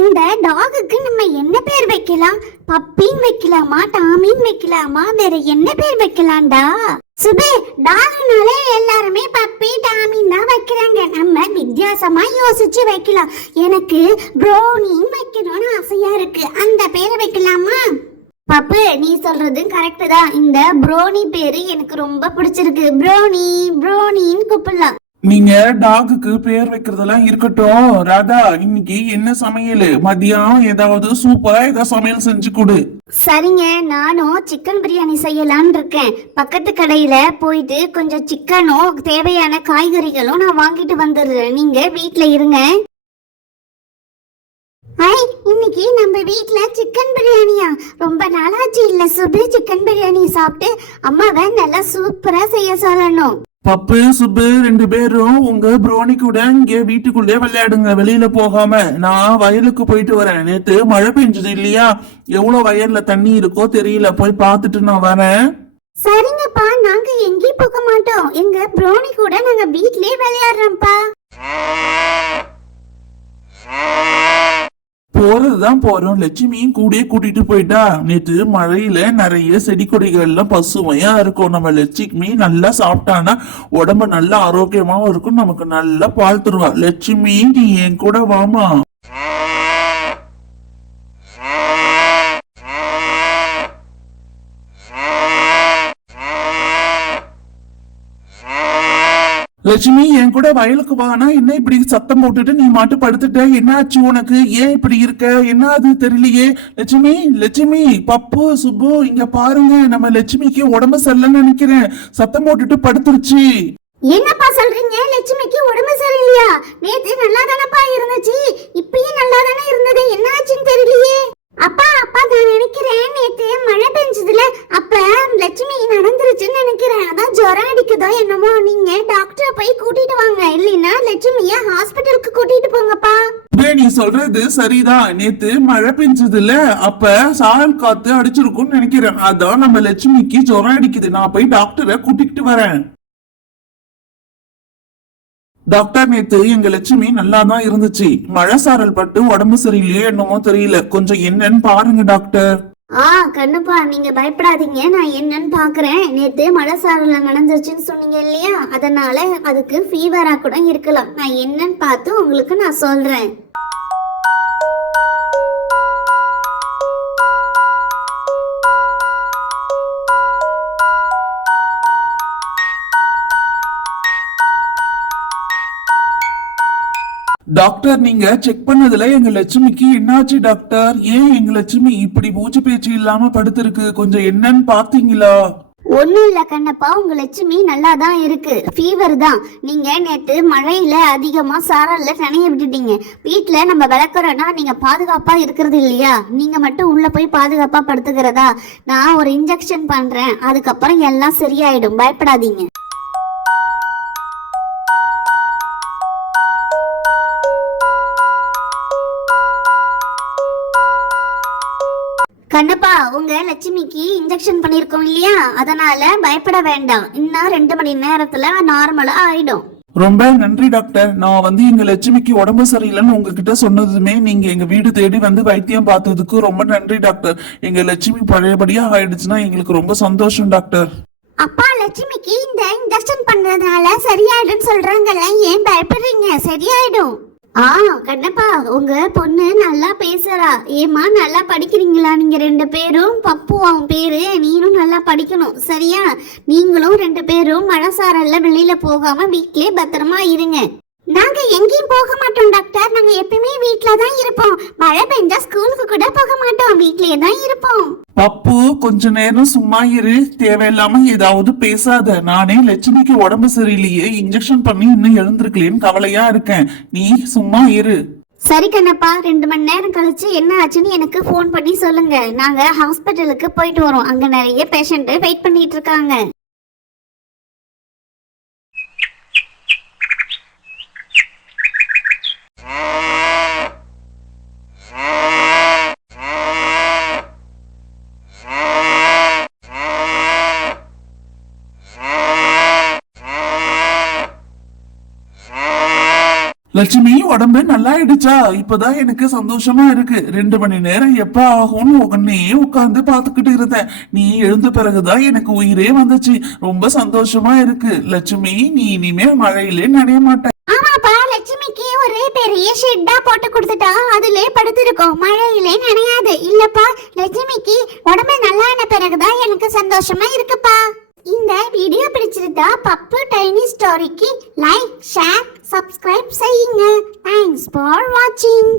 இந்த டாகுக்கு நம்ம என்ன பேர் வைக்கலாம்? பப்பின்னு வைக்கலாமா, டாமின்னு வைக்கலாமா, வேற என்ன பேர் வைக்கலாம்டா? சுபே, டாகுனாலே எல்லாருமே பப்பி டாமின்னு தான் வைக்கிறாங்க. நம்ம வித்தியாசமா யோசிச்சு வைக்கலாம். எனக்கு ப்ரௌனின்னு வைக்கணும்னு ஆசையா இருக்கு. அந்த பேரை வைக்கலாமா? பப்பு, நீ சொல்றது கரெக்ட் தான். இந்த ப்ரோனி பேரு எனக்கு ரொம்ப பிடிச்சிருக்கு. ப்ரோனி ப்ரோனின்னு கூப்பிடலாம். நீங்க டாகுக்கு பேர் வைக்கிறதெல்லாம் இருக்கட்டும். ராதா, இன்னைக்கு என்ன சமையல்? மதியம் ஏதாவது சூப்பரா ஏதாவது சமையல் செஞ்சு கொடு. சரிங்க, நானும் சிக்கன் பிரியாணி செய்யலான்னு இருக்கேன். பக்கத்து கடையில போயிட்டு கொஞ்சம் சிக்கனும் தேவையான காய்கறிகளும் நான் வாங்கிட்டு வந்துடுறேன். நீங்க வீட்ல இருங்க. இன்னைக்கு நம்ம வீட்ல சிக்கன் பிரியாணியா? ரொம்ப நாளாச்சு இல்ல சுபு சிக்கன் பிரியாணி சாப்பிட்டு. அம்மாவை நல்லா சூப்பரா செய்ய சொல்லணும். பப்பு, சுப்பு 2 பேரும் உங்க ப்ரோனி கூட இங்க வீட்டுக்குள்ளே விளையாடுங்க, வெளியில போகாம. நான் வயலுக்கு போயிட்டு வரேன். நேத்து மழை பெஞ்சது இல்லையா? எவ்வளவு வயல்ல தண்ணி இருக்கோ தெரியல, போய் பார்த்துட்டு நான் வரேன். சரிங்கப்பா, நாங்க எங்கேயும் போக மாட்டோம். எங்க ப்ரோனி கூட நாங்க வீட்லயே விளையாடுறோம்ப்பா. போறதுதான் போறோம். லட்சுமியும் கூடயே கூட்டிட்டு போயிட்டா. நேத்து மழையில நிறைய செடி கொடிகள் எல்லாம் பசுமையா இருக்கும். நம்ம லட்சுமி நல்லா சாப்பிட்டானா உடம்பு நல்லா ஆரோக்கியமாவும் இருக்கும். நமக்கு நல்லா பால் தருவா. லட்சுமி, நீ என் கூட வாமா. லட்சுமி, என் கூட வயலுக்கு வானா. என்ன இப்படி சத்தம் போட்டுட்டு நீ மாட்டு படுத்துட்ட? என்ன ஆச்சு உனக்கு? ஏன் இப்படி இருக்க? என்ன அது தெரியலையே. லட்சுமி, லட்சுமி, பப்பு, சுப்பு, இங்க பாருங்க. நம்ம லட்சுமிக்கு உடம்பு சரியில்லைன்னு நினைக்கிறேன். சத்தம் போட்டுட்டு படுத்துருச்சு. என்னப்பா சொல்றீங்க? லட்சுமிக்கு உடம்பு சரியில்லையா? நேத்து நல்லா தானப்பா இருந்துச்சு, இப்பயும் நல்லா தானே இருந்தது. என்ன ஆச்சுன்னு தெரியலையே. அப்பா அப்பா, நான் நினைக்கிறேன் நேத்து மழை பெஞ்சதுல அப்ப லட்சுமி நடந்துருச்சுன்னு நினைக்கிறேன். அதான் ஜுரம் அடிக்குதோ என்னமோ. நீங்க டாக்டரை போய் கூட்டிட்டு வாங்க, இல்லைன்னா லட்சுமிய ஹாஸ்பிட்டலுக்கு கூட்டிட்டு போங்கப்பா. நீ சொல்றது சரிதான். நேத்து மழை பெஞ்சதுல அப்ப சாரல் காத்து அடிச்சிருக்கும்னு நினைக்கிறேன். அதான் நம்ம லட்சுமிக்கு ஜுரம் அடிக்குது. நான் போய் டாக்டரை கூட்டிட்டு வரேன். டாக்டர், நேத்து எங்க லட்சுமி நல்லாதான் இருந்துச்சு. மழை சாரல் பட்டு உடம்பு சரியில்லையே என்னமோ தெரியல. கொஞ்சம் என்னன்னு பாருங்க டாக்டர். கண்ணுப்பா, நீங்க பயப்படாதீங்க. நான் என்னன்னு பாக்குறேன். நேத்து மழை சாரல நடந்துருச்சுன்னு சொன்னீங்க இல்லையா? அதனால அதுக்கு ஃபீவரா கூட இருக்கலாம். நான் என்னன்னு பார்த்து உங்களுக்கு நான் சொல்றேன். டாக்டர், நீங்க செக் பண்ணதுல எங்க லட்சுமிக்கு என்னாச்சு டாக்டர்? ஏன் எங்க லட்சுமி இப்படி மூச்சு பேச்சு இல்லாம படுத்திருக்கு? கொஞ்சம் என்னன்னு பாத்தீங்களா? ஒண்ணும் இல்ல கண்ணப்பா, உங்க லட்சுமி நல்லா தான் இருக்கு. ஃபீவர் தான். நீங்க நேத்து மழையில அதிகமா சாரல்ல நனைய விட்டுட்டீங்க. வீட்டுல நம்ம விளக்குறோம்னா நீங்க பாதுகாப்பா இருக்கிறது இல்லையா? நீங்க மட்டும் உள்ள போய் பாதுகாப்பா படுத்துக்கிறதா? நான் ஒரு இன்ஜெக்ஷன் பண்றேன், அதுக்கப்புறம் எல்லாம் சரியாயிடும். பயப்படாதீங்க. கண்ணப்பா, உங்க லட்சுமிக்கு இன்ஜெக்ஷன் பண்ணிருக்கோம் இல்லையா? அதனால பயப்பட வேண்டாம். இன்னும் 2 மணி நேரத்துல நார்மலா ஆயிடும். ரொம்ப நன்றி டாக்டர். நான் எங்க லட்சுமிக்கு உடம்பு சரியில்லைன்னு உங்ககிட்ட சொன்னதுமே நீங்க எங்க வீடு தேடி வந்து வைத்தியம் பார்த்ததுக்கு ரொம்ப நன்றி டாக்டர். எங்க லட்சுமி பழையபடியா ஆயிடுச்சுன்னா எங்களுக்கு ரொம்ப சந்தோஷம் டாக்டர். அப்பா, லட்சுமிக்கு இந்த இன்ஜெக்ஷன் பண்ணதுனால சரியாயிடும் சொல்றாங்கல்ல, ஏன் பயப்படுறீங்க? சரியாயிடும். கண்ணப்பா, உங்க பொண்ணு நல்லா பேசுறா. ஏமா, நல்லா படிக்கிறீங்களா நீங்க 2 பேரும்? பப்பு அவன் பேரு. நீனும் நல்லா படிக்கணும், சரியா? நீங்களும் 2 பேரும் மழை சாரல்ல வெளியில போகாம வீட்லயே பத்திரமா இருங்க. நாங்க எங்கேயும் போக மாட்டோம் டாக்டர். நாங்க எப்பயுமே வீட்ல தான் இருப்போம். மழை பெஞ்சா ஸ்கூலுக்கு கூட போக மாட்டோம், வீட்லயே தான் இருப்போம். பப்பு, கொஞ்ச நேரம் சும்மா இரு. தேவையில்லாம ஏதாவது பேசாத. நானே லட்சுமிக்கு உடம்பு சரியில்லையே, இன்ஜெக்ஷன் பண்ணி இன்னும் எழுந்திருக்கலேன்னு கவலையா இருக்கேன். நீ சும்மா இரு. சரி கண்ணப்பா, 2 மணி நேரம் கழிச்சு என்ன ஆச்சுன்னு எனக்கு ஃபோன் பண்ணி சொல்லுங்க. நாங்க ஹாஸ்பிட்டலுக்கு போயிட்டு வரோம். அங்க நிறைய பேஷண்ட் வெயிட் பண்ணிட்டு இருக்காங்க. லட்சுமி உடம்பு நல்லா ஆயிடுச்சா? இப்பதான் எனக்கு சந்தோஷமா இருக்கு. 2 மணி நேரம் எப்ப ஆகும்னு உடனே உட்கார்ந்து பாத்துக்கிட்டு இருந்தேன். நீ எழுந்த பிறகுதான் எனக்கு உயிரே வந்துச்சு. ரொம்ப சந்தோஷமா இருக்கு லட்சுமி. நீ இனிமே மழையிலே நனைய மாட்ட. ஆமாப்பா, லட்சுமிக்கு ஒரு பெரிய ஷெட்டா போட்டு கொடுத்துட்டா அதுல படுத்திருக்கோம், மழையிலே நனையாது. இல்லப்பா, லட்சுமிக்கு உடம்பு நல்லான பிறகுதான் எனக்கு சந்தோஷமா இருக்குப்பா. இந்த வீடியோ பிடிச்சிருந்தா பப்பு டைனி ஸ்டோரிக்கு லைக், ஷேர், சப்ஸ்கிரைப் செய்யுங்க. தேங்க்ஸ் ஃபார் வாட்சிங்.